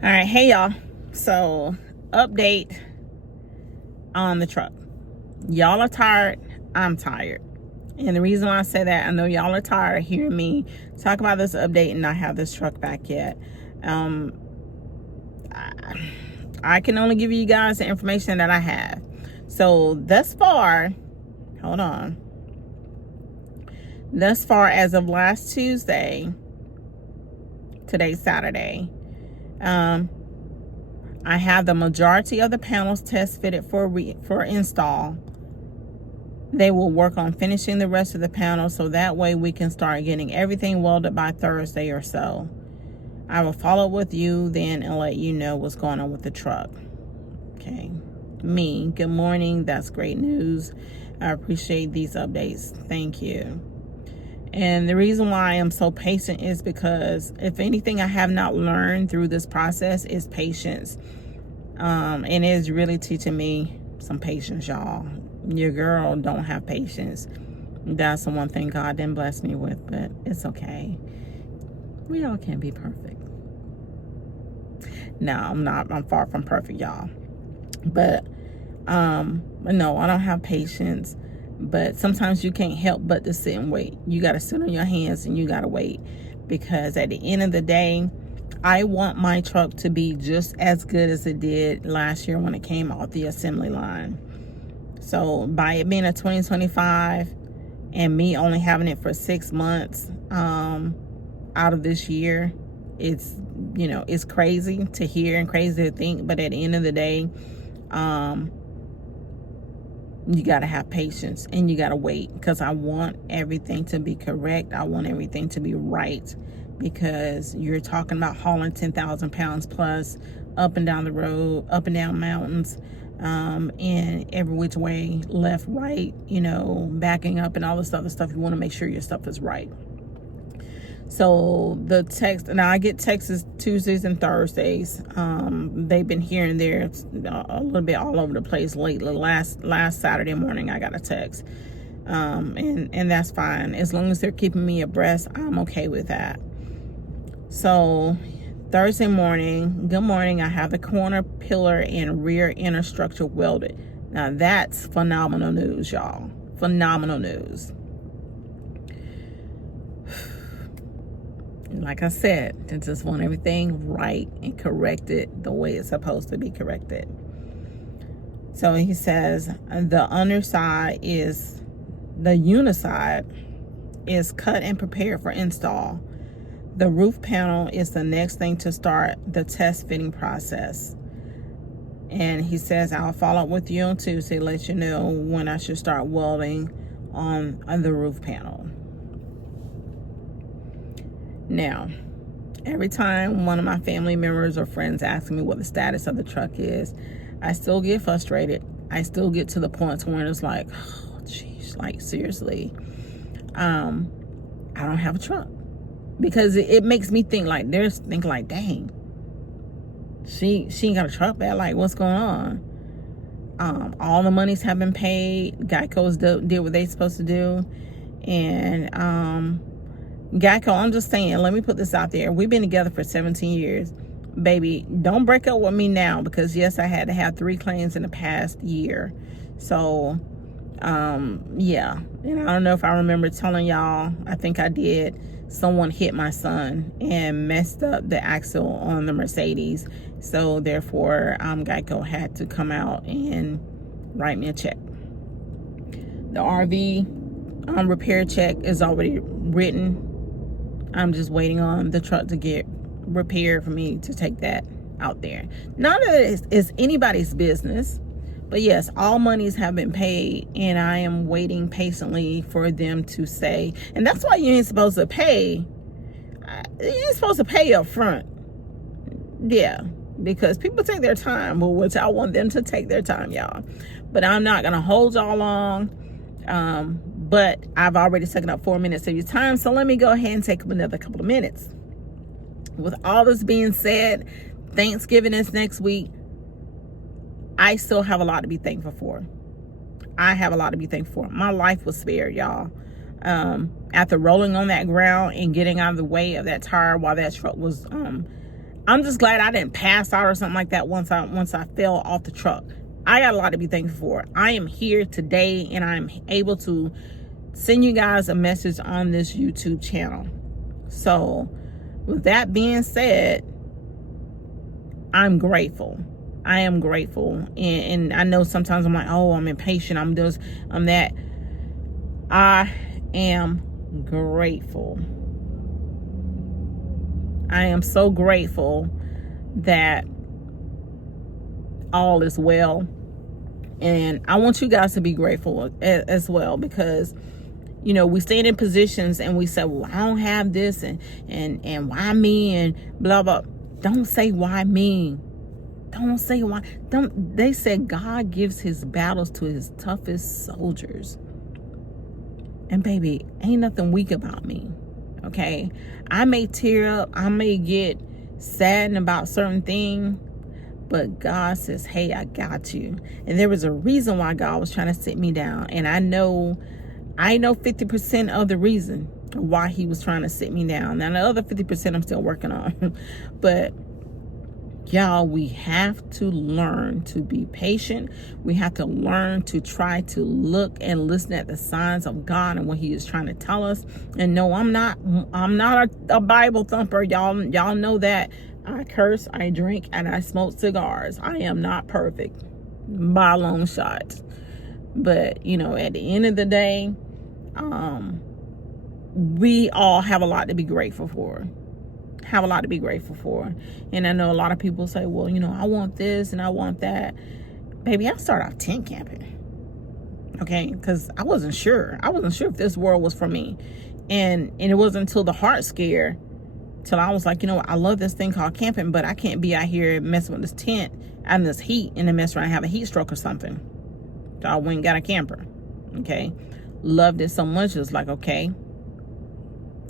All right, hey y'all. So, update on the truck. Y'all are tired. I'm tired. And the reason why I say that, I know y'all are tired of hearing me talk about this update and not have this truck back yet. I can only give you guys the information that I have. So, thus far, hold on. Thus far, as of last Tuesday, today's Saturday, I have the majority of the panels test fitted for install. They will work on finishing the rest of the panels so that way we can start getting everything welded by Thursday or so. I will follow up with you then and let you know what's going on with the truck. Okay. Good morning. That's great news. I appreciate these updates. Thank you. And the reason why I am so patient is because if anything I have not learned through this process is patience. And it is really teaching me some patience, y'all. Your girl don't have patience. That's the one thing God didn't bless me with, but it's okay. We all can't be perfect. No, I'm not. I'm far from perfect, y'all. But no, I don't have patience. But sometimes you can't help but to sit and wait. You got to sit on your hands and you got to wait. Because at the end of the day, I want my truck to be just as good as it did last year when it came off the assembly line. So by it being a 2025 and me only having it for 6 months out of this year, it's crazy to hear and crazy to think. But at the end of the day, you got to have patience and you got to wait, because I want everything to be correct. I want everything to be right, because you're talking about hauling 10,000 pounds plus up and down the road, up and down mountains, in every which way, left, right, backing up and all this other stuff. You want to make sure your stuff is right. So the text, now I get texts Tuesdays and Thursdays. They've been here and there, a little bit all over the place lately. Last Saturday morning, I got a text, and that's fine as long as they're keeping me abreast. I'm okay with that. So Thursday morning, good morning. I have the corner pillar and rear inner structure welded. Now that's phenomenal news, y'all. Phenomenal news. Like I said, I just want everything right and corrected the way it's supposed to be corrected. So he says the underside is, the uniside is cut and prepared for install. The roof panel is the next thing to start the test fitting process. And he says, I'll follow up with you on Tuesday, let you know when I should start welding on the roof panel. Now, every time one of my family members or friends ask me what the status of the truck is, I still get frustrated. I still get to the point where it's like, oh, geez, like seriously, I don't have a truck. Because it makes me think like, dang, she ain't got a truck back. Like, what's going on? All the monies have been paid. Geico's did what they supposed to do. And, Geico, I'm just saying, let me put this out there. We've been together for 17 years. Baby, don't break up with me now, because yes, I had to have 3 claims in the past year. So, yeah. And I don't know if I remember telling y'all, I think I did. Someone hit my son and messed up the axle on the Mercedes. So therefore, Geico had to come out and write me a check. The RV repair check is already written. I'm just waiting on the truck to get repaired for me to take that out there. None of this is anybody's business. But yes, all monies have been paid, and I am waiting patiently for them to say, and that's why you ain't supposed to pay. You ain't supposed to pay up front. Yeah, because people take their time, which I want them to take their time, y'all. But I'm not going to hold y'all long. But I've already taken up 4 minutes of your time, so let me go ahead and take up another couple of minutes. With all this being said, Thanksgiving is next week. I still have a lot to be thankful for. I have a lot to be thankful for. My life was spared, y'all. After rolling on that ground and getting out of the way of that tire while that truck was I'm just glad I didn't pass out or something like that once I fell off the truck. I got a lot to be thankful for. I am here today, and I'm able to send you guys a message on this YouTube channel. So with that being said, I'm grateful. I am grateful. And I know sometimes I'm like, oh, I'm impatient. I'm this, I'm that. I am grateful. I am so grateful that all is well. And I want you guys to be grateful as well, because you know, we stand in positions and we say, well, I don't have this, and why me, and blah blah. Don't say why me. Don't say why. Don't. They said God gives his battles to his toughest soldiers. And baby, ain't nothing weak about me. Okay, I may tear up, I may get saddened about certain things, but God says, hey, I got you. And there was a reason why God was trying to sit me down. And I know 50% of the reason why he was trying to sit me down. Now the other 50% I'm still working on. But y'all, we have to learn to be patient. We have to learn to try to look and listen at the signs of God and what he is trying to tell us. And no, I'm not a Bible thumper. Y'all know that. I curse, I drink, and I smoke cigars. I am not perfect by a long shot. But, you know, at the end of the day, we all have a lot to be grateful for. And I know a lot of people say, well, you know, I want this and I want that. Baby, I started off tent camping. Okay, because I wasn't sure if this world was for me. And it wasn't until the heart scare, till I was like, you know what, I love this thing called camping, but I can't be out here messing with this tent and this heat and then mess around and have a heat stroke or something. So I went and got a camper. Okay, loved it so much. It was like, okay,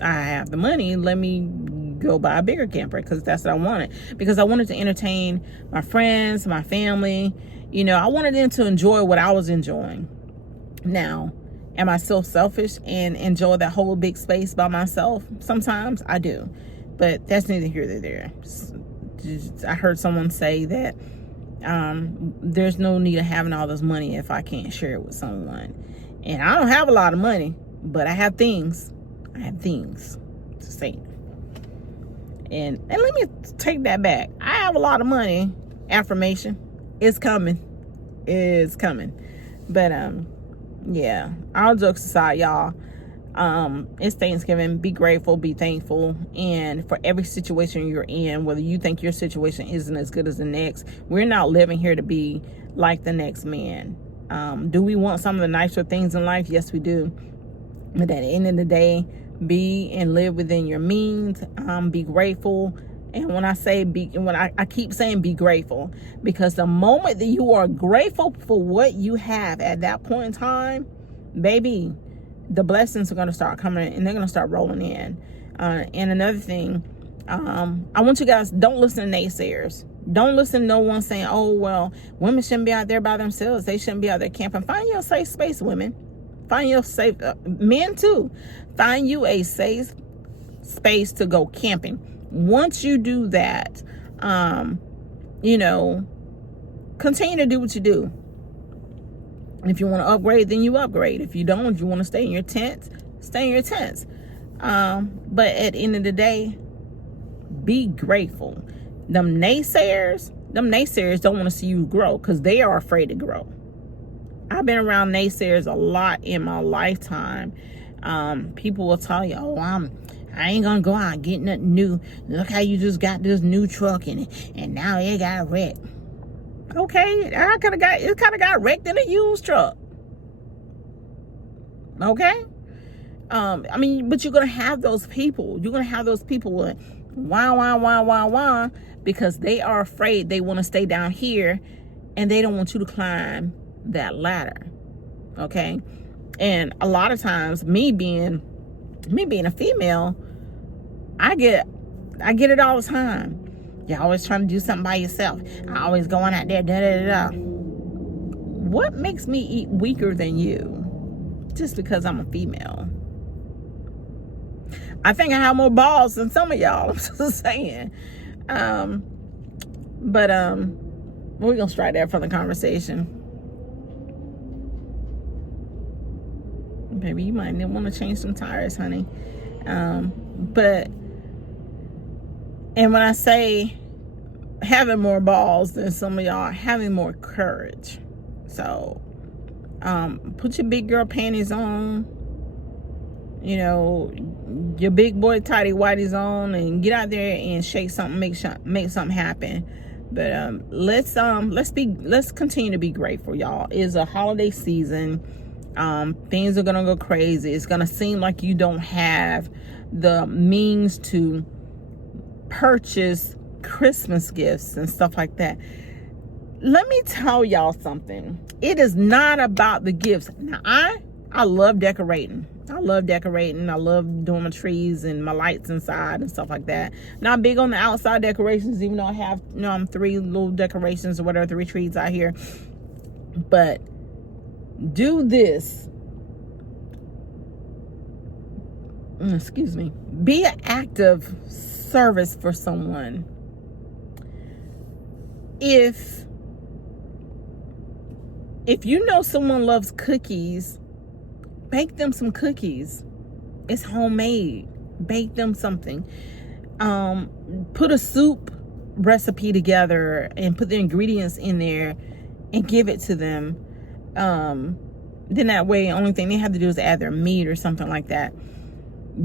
I have the money, let me go buy a bigger camper, because that's what I wanted. Because I wanted to entertain my friends, my family. You know, I wanted them to enjoy what I was enjoying. Now, am I still selfish and enjoy that whole big space by myself? Sometimes I do, but that's neither here nor there. I heard someone say that there's no need of having all this money if I can't share it with someone. And I don't have a lot of money, but I have things to say. And let me take that back. I have a lot of money. Affirmation. It's coming. But yeah, all jokes aside, y'all, it's Thanksgiving. Be grateful, be thankful. And for every situation you're in, whether you think your situation isn't as good as the next, we're not living here to be like the next man. Do we want some of the nicer things in life? Yes, we do. But at the end of the day, be and live within your means. Be grateful. And when I say I keep saying be grateful, because the moment that you are grateful for what you have at that point in time, baby, the blessings are going to start coming and they're going to start rolling in. And another thing, I want you guys, don't listen to naysayers. Don't listen to no one saying, oh, well, women shouldn't be out there by themselves. They shouldn't be out there camping. Find your safe space, women. Find your safe, men too. Find you a safe space to go camping. Once you do that, you know, continue to do what you do. And if you want to upgrade, then you upgrade. If you don't, if you want to stay in your tent, stay in your tents. But at the end of the day, be grateful. Them naysayers don't want to see you grow, because they are afraid to grow. I've been around naysayers a lot in my lifetime. People will tell you, oh, I ain't gonna go out and get nothing new. Look how you just got this new truck and now it got wrecked. Okay, it kind of got wrecked in a used truck. Okay, I mean, but you're gonna have those people. You're gonna have those people with why, because they are afraid. They want to stay down here, and they don't want you to climb that ladder. Okay, and a lot of times, me being a female, I get it all the time. You're always trying to do something by yourself. I always going out there, What makes me weaker than you? Just because I'm a female. I think I have more balls than some of y'all. I'm just saying. But we're gonna strike that from the conversation. Maybe you might want to change some tires, honey. But and when I say having more balls than some of y'all, having more courage. So put your big girl panties on, you know, your big boy tighty whities on, and get out there and shake something, make something happen. But let's continue to be grateful, y'all. It's a holiday season. Things are gonna go crazy. It's gonna seem like you don't have the means to purchase Christmas gifts and stuff like that. Let me tell y'all something. It is not about the gifts. Now, I love decorating. I love doing my trees and my lights inside and stuff like that. Not big on the outside decorations, even though I have, 3 little decorations or whatever, 3 trees out here. But do this. Excuse me. Be an active service for someone. If you know someone loves cookies, bake them some cookies. It's homemade. Bake them something. Put a soup recipe together and put the ingredients in there and give it to them. Then that way, only thing they have to do is add their meat or something like that.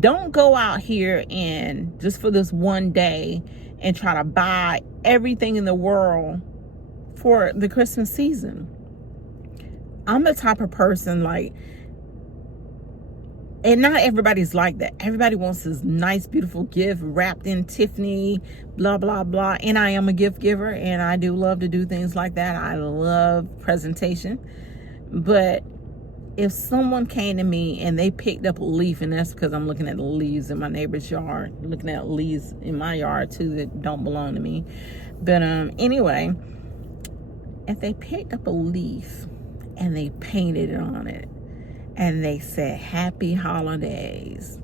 Don't go out here and just for this one day and try to buy everything in the world for the Christmas season. I'm the type of person and not everybody's like that. Everybody wants this nice, beautiful gift wrapped in Tiffany, blah, blah, blah. And I am a gift giver, and I do love to do things like that. I love presentation. But if someone came to me and they picked up a leaf, and that's because I'm looking at the leaves in my neighbor's yard, looking at leaves in my yard too that don't belong to me. But anyway, if they picked up a leaf and they painted it on it, and they said, "Happy Holidays,"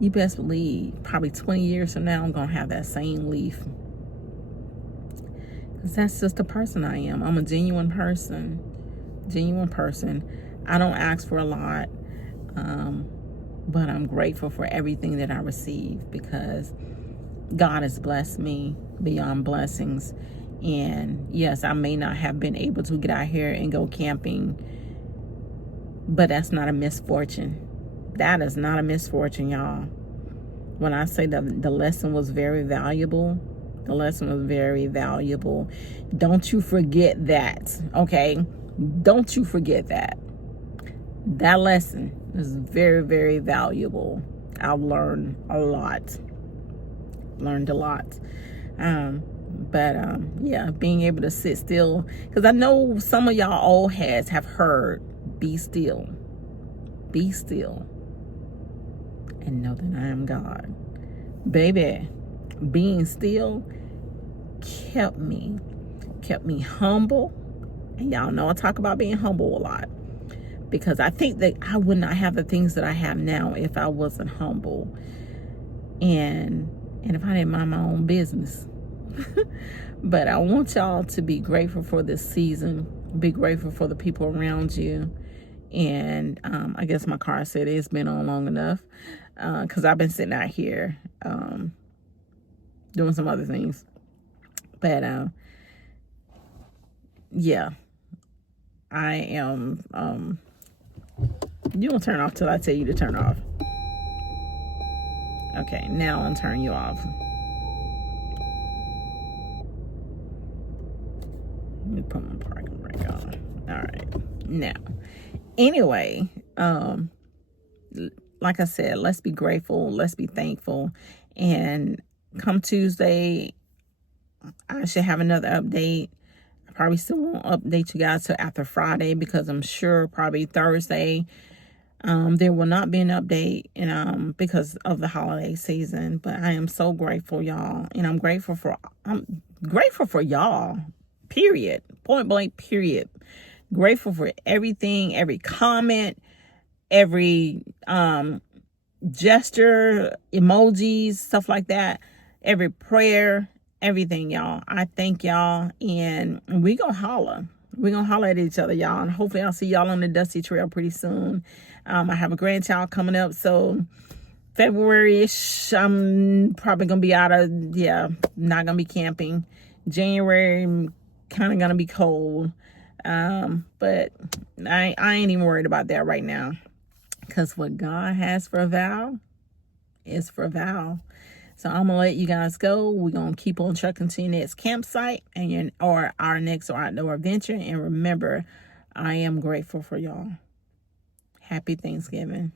you best believe probably 20 years from now, I'm going to have that same leaf. Because that's just the person I am. I'm a genuine person. I don't ask for a lot, but I'm grateful for everything that I receive because God has blessed me beyond blessings. And yes, I may not have been able to get out here and go camping, but that's not a misfortune. That is not a misfortune, y'all. When I say that the lesson was very valuable, don't you forget that, okay? Don't you forget that. That lesson is very, very valuable. I've learned a lot. Yeah, being able to sit still. Because I know some of y'all old heads have heard, be still. Be still. And know that I am God. Baby, being still kept me humble. And y'all know I talk about being humble a lot. Because I think that I would not have the things that I have now if I wasn't humble. And if I didn't mind my own business. But I want y'all to be grateful for this season. Be grateful for the people around you. And I guess my car said it's been on long enough. Because I've been sitting out here doing some other things. But yeah. I am you don't turn off till I tell you to turn off. Okay, now I'll turn you off. Let me put my parking brake on. All right. Now, anyway, like I said, let's be grateful. Let's be thankful. And come Tuesday, I should have another update. I probably still won't update you guys till after Friday because I'm sure probably Thursday there will not be an update because of the holiday season. But I am so grateful, y'all. And I'm grateful for y'all. Period. Point blank, period. Grateful for everything, every comment, every gesture, emojis, stuff like that. every prayer, everything, y'all. I thank y'all, and we gonna holler. We're going to holler at each other, y'all. And hopefully I'll see y'all on the Dusty Trail pretty soon. I have a grandchild coming up. So February-ish, I'm probably going to be not going to be camping. January, kind of going to be cold. But I ain't even worried about that right now. Because what God has for Val is for Val. So I'm going to let you guys go. We're going to keep on trucking to your next campsite or our next outdoor adventure. And remember, I am grateful for y'all. Happy Thanksgiving.